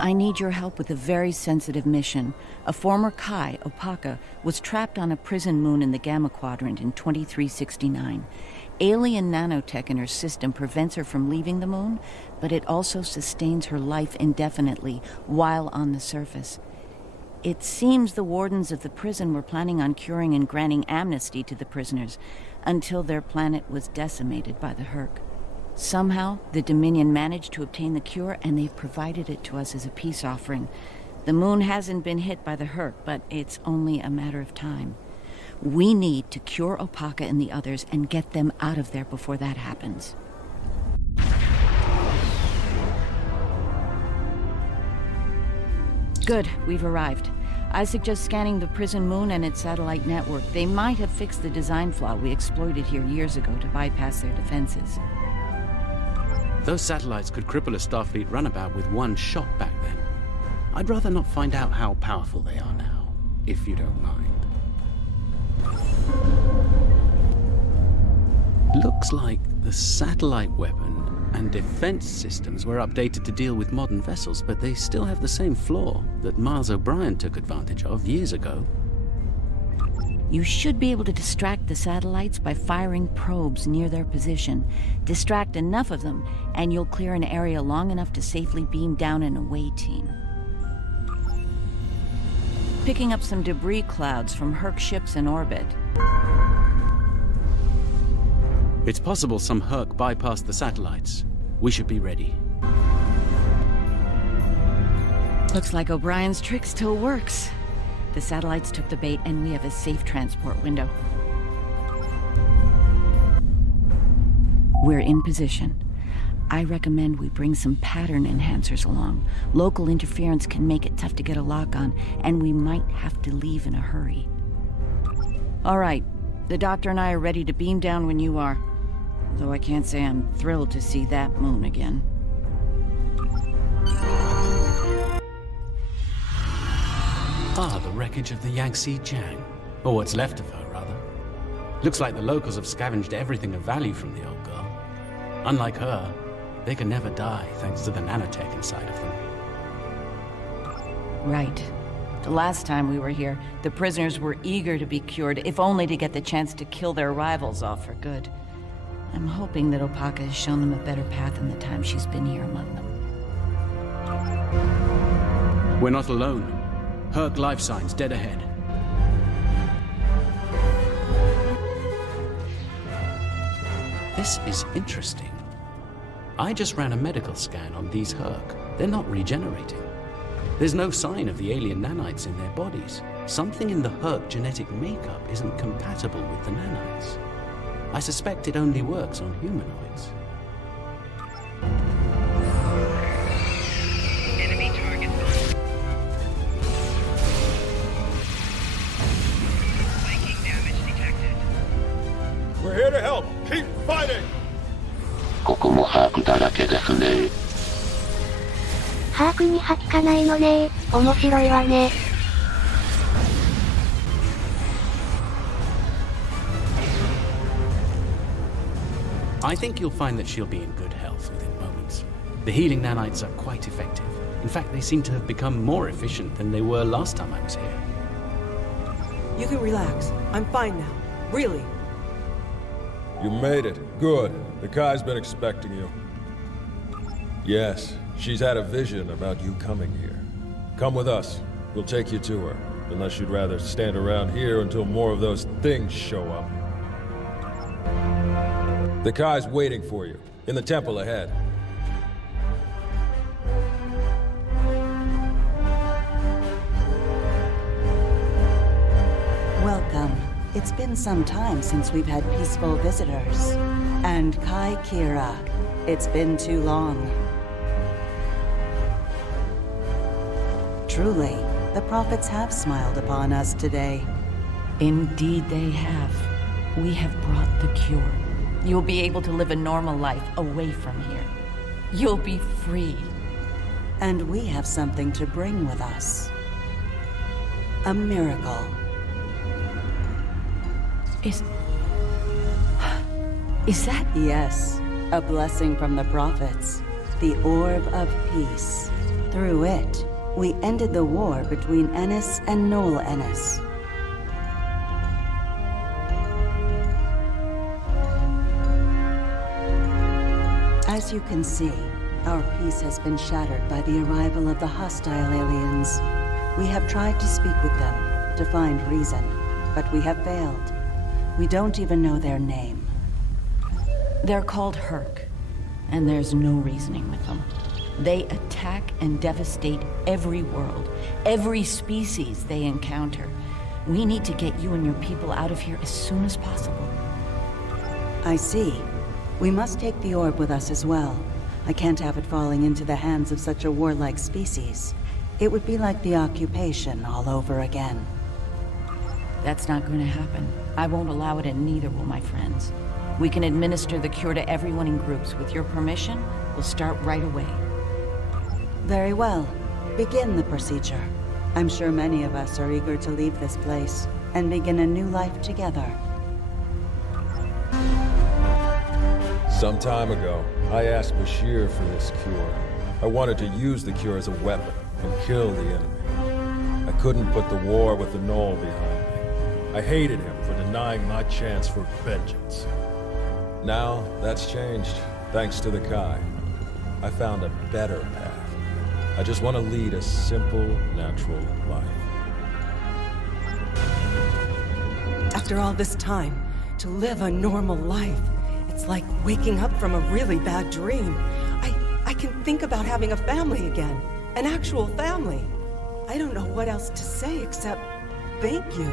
I need your help with a very sensitive mission. A former Kai, Opaka, was trapped on a prison moon in the Gamma Quadrant in 2369. Alien nanotech in her system prevents her from leaving the moon, but it also sustains her life indefinitely while on the surface. It seems the wardens of the prison were planning on curing and granting amnesty to the prisoners until their planet was decimated by the Herc. Somehow, the Dominion managed to obtain the cure, and they've provided it to us as a peace offering. The moon hasn't been hit by the Herc, but it's only a matter of time. We need to cure Opaka and the others and get them out of there before that happens. Good, we've arrived. I suggest scanning the prison moon and its satellite network. They might have fixed the design flaw we exploited here years ago to bypass their defenses. Those satellites could cripple a Starfleet runabout with one shot back then. I'd rather not find out how powerful they are now, if you don't mind. Looks like the satellite weapon and defense systems were updated to deal with modern vessels, but they still have the same flaw that Miles O'Brien took advantage of years ago. You should be able to distract the satellites by firing probes near their position. Distract enough of them, and you'll clear an area long enough to safely beam down an away team. Picking up some debris clouds from Herc ships in orbit. It's possible some Herc bypassed the satellites. We should be ready. Looks like O'Brien's trick still works. The satellites took the bait, and we have a safe transport window. We're in position. I recommend we bring some pattern enhancers along. Local interference can make it tough to get a lock on, and we might have to leave in a hurry. All right, the doctor and I are ready to beam down when you are. Though I can't say I'm thrilled to see that moon again. Ah, the wreckage of the Yangtze Jiang. Or what's left of her, rather. Looks like the locals have scavenged everything of value from the old girl. Unlike her, they can never die thanks to the nanotech inside of them. Right. The last time we were here, the prisoners were eager to be cured, if only to get the chance to kill their rivals off for good. I'm hoping that Opaka has shown them a better path in the time she's been here among them. We're not alone. Herc life signs dead ahead. This is interesting. I just ran a medical scan on these Herc. They're not regenerating. There's no sign of the alien nanites in their bodies. Something in the Herc genetic makeup isn't compatible with the nanites. I suspect it only works on humanoids. Enemy target. Flanking damage detected. We're here to help. Keep fighting. ここもハークだらけですね。ハークに吐かないのね。面白いわね。I think you'll find that she'll be in good health within moments. The healing nanites are quite effective. In fact, they seem to have become more efficient than they were last time I was here. You can relax. I'm fine now. Really. You made it. Good. The Kai's been expecting you. Yes, she's had a vision about you coming here. Come with us. We'll take you to her. Unless you'd rather stand around here until more of those things show up. The Kai's waiting for you, in the temple ahead. Welcome. It's been some time since we've had peaceful visitors. And Kai Kira, it's been too long. Truly, the prophets have smiled upon us today. Indeed they have. We have brought the cure. You'll be able to live a normal life away from here. You'll be free. And we have something to bring with us. A miracle. Is that? Yes, a blessing from the prophets. The orb of peace. Through it, we ended the war between Ennis and Noel Ennis. As you can see, our peace has been shattered by the arrival of the hostile aliens. We have tried to speak with them, to find reason, but we have failed. We don't even know their name. They're called Herc, and there's no reasoning with them. They attack and devastate every world, every species they encounter. We need to get you and your people out of here as soon as possible. I see. We must take the orb with us as well. I can't have it falling into the hands of such a warlike species. It would be like the occupation all over again. That's not going to happen. I won't allow it, and neither will my friends. We can administer the cure to everyone in groups. With your permission, we'll start right away. Very well. Begin the procedure. I'm sure many of us are eager to leave this place and begin a new life together. Some time ago, I asked Bashir for this cure. I wanted to use the cure as a weapon and kill the enemy. I couldn't put the war with the Knoll behind me. I hated him for denying my chance for vengeance. Now, that's changed, thanks to the Kai. I found a better path. I just want to lead a simple, natural life. After all this time, to live a normal life, it's like waking up from a really bad dream. I can think about having a family again. An actual family. I don't know what else to say except thank you.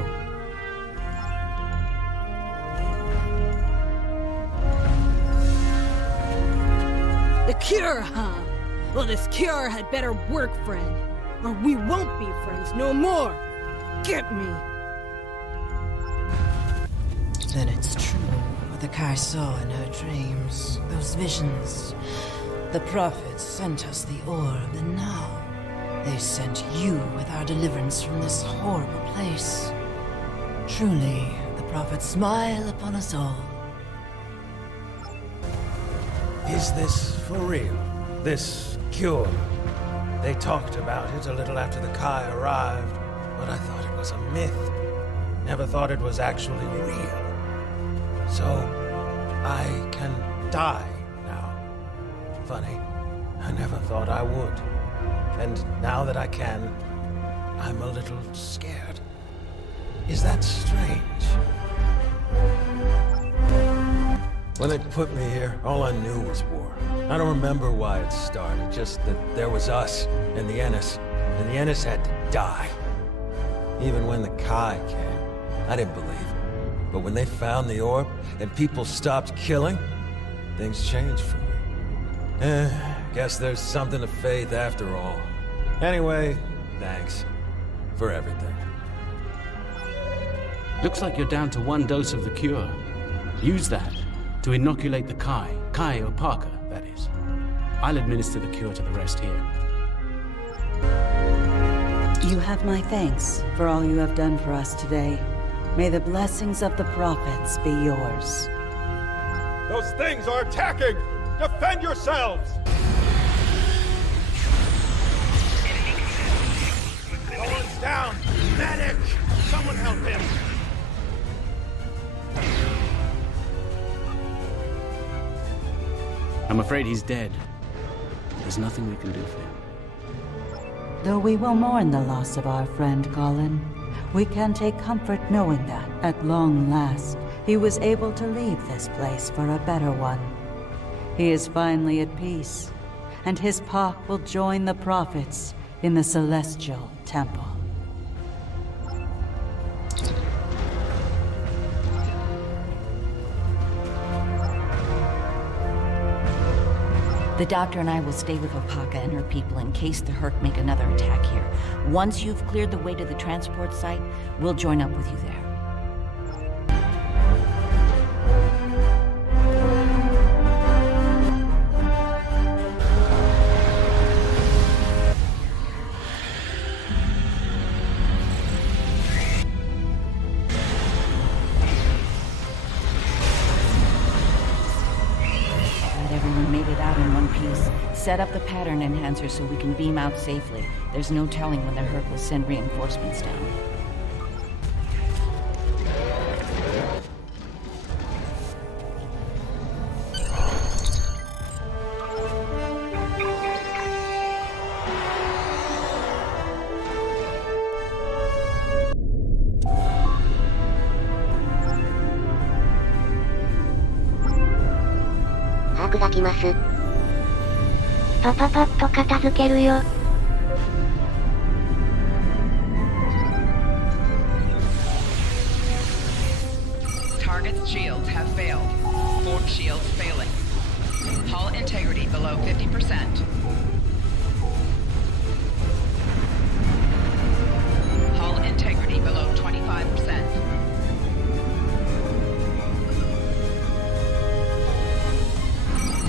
The cure, huh? Well, this cure had better work, friend. Or we won't be friends no more. Get me. Then it's true what the Kai saw in her dreams. Those visions. The prophets sent us the orb, and now they sent you with our deliverance from this horrible place. Truly, the prophets smile upon us all. Is this for real? This cure? They talked about it a little after the Kai arrived, but I thought it was a myth. Never thought it was actually real. So, I can die now. Funny, I never thought I would. And now that I can, I'm a little scared. Is that strange? When they put me here, all I knew was war. I don't remember why it started, just that there was us and the Ennis had to die. Even when the Kai came, I didn't believe it. But when they found the orb and people stopped killing, things changed for me. Guess there's something to faith after all. Anyway, thanks for everything. Looks like you're down to 1 dose of the cure. Use that to inoculate the Kai or Parker, that is. I'll administer the cure to the rest here. You have my thanks for all you have done for us today. May the blessings of the prophets be yours. Those things are attacking! Defend yourselves! No one's down! Medic! Someone help him! I'm afraid he's dead. There's nothing we can do for him. Though we will mourn the loss of our friend Colin, we can take comfort knowing that, at long last, he was able to leave this place for a better one. He is finally at peace, and his Pak will join the prophets in the Celestial Temple. The doctor and I will stay with Opaka and her people in case the Herc make another attack here. Once you've cleared the way to the transport site, we'll join up with you there. Let everyone make laid it out in one piece. Set up the pattern enhancer so we can beam out safely. There's no telling when the Herc will send reinforcements down.パパパッと片付けるよ。Target's shields have failed. Force shields failing. Hull integrity below 50%. Hull integrity below 25%.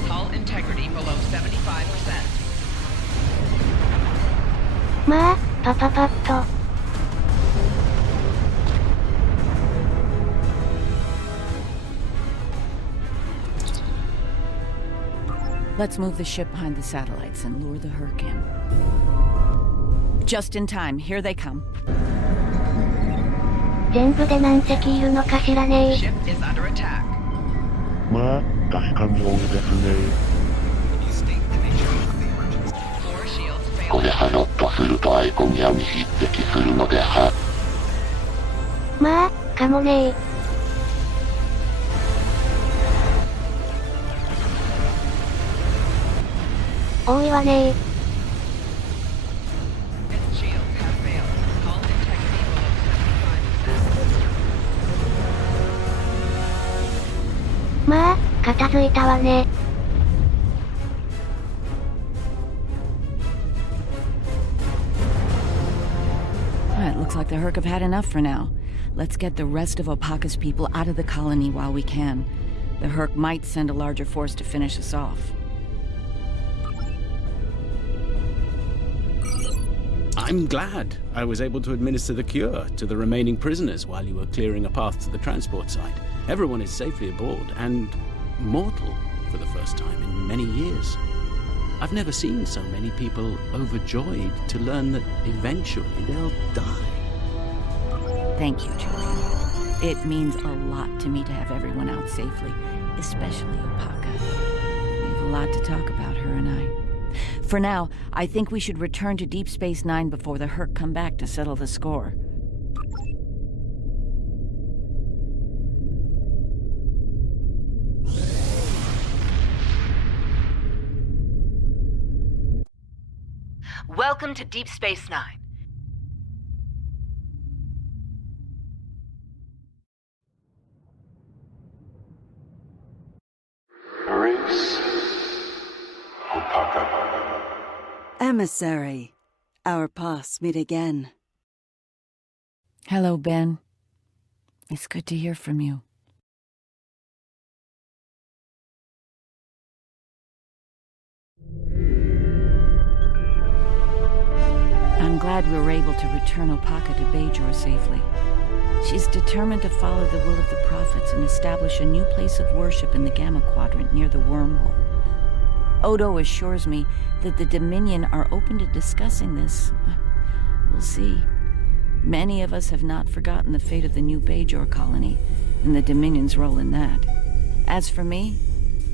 Hull integrity below 75%. まあ、パパパッと。Let's move the ship behind the satellites and lure the Herc in. Just in time, here they come. 全部で何隻いるのかしらね。 Ship is under attack. まあ、確かに多いですね。これハロッとするとアイコニアに匹敵するのでは。まあ、かもねー。多いわねー。まあ、片付いたわね。It looks like the Herc have had enough for now. Let's get the rest of Opaka's people out of the colony while we can. The Herc might send a larger force to finish us off. I'm glad I was able to administer the cure to the remaining prisoners while you were clearing a path to the transport site. Everyone is safely aboard and mortal for the first time in many years. I've never seen so many people overjoyed to learn that eventually they'll die. Thank you, Julian. It means a lot to me to have everyone out safely, especially Opaka. We have a lot to talk about, her and I. For now, I think we should return to Deep Space Nine before the Herc come back to settle the score. Welcome to Deep Space Nine. Emissary, our paths meet again. Hello, Ben. It's good to hear from you. I'm glad we were able to return Opaka to Bajor safely. She's determined to follow the will of the prophets and establish a new place of worship in the Gamma Quadrant near the wormhole. Odo assures me that the Dominion are open to discussing this. We'll see. Many of us have not forgotten the fate of the new Bajor colony and the Dominion's role in that. As for me,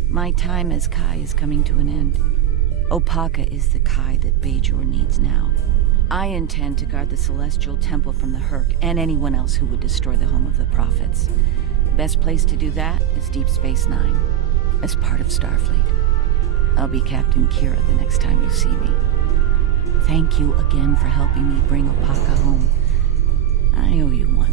my time as Kai is coming to an end. Opaka is the Kai that Bajor needs now. I intend to guard the Celestial Temple from the Herc and anyone else who would destroy the home of the Prophets. Best place to do that is Deep Space Nine, as part of Starfleet. I'll be Captain Kira the next time you see me. Thank you again for helping me bring Opaka home. I owe you one.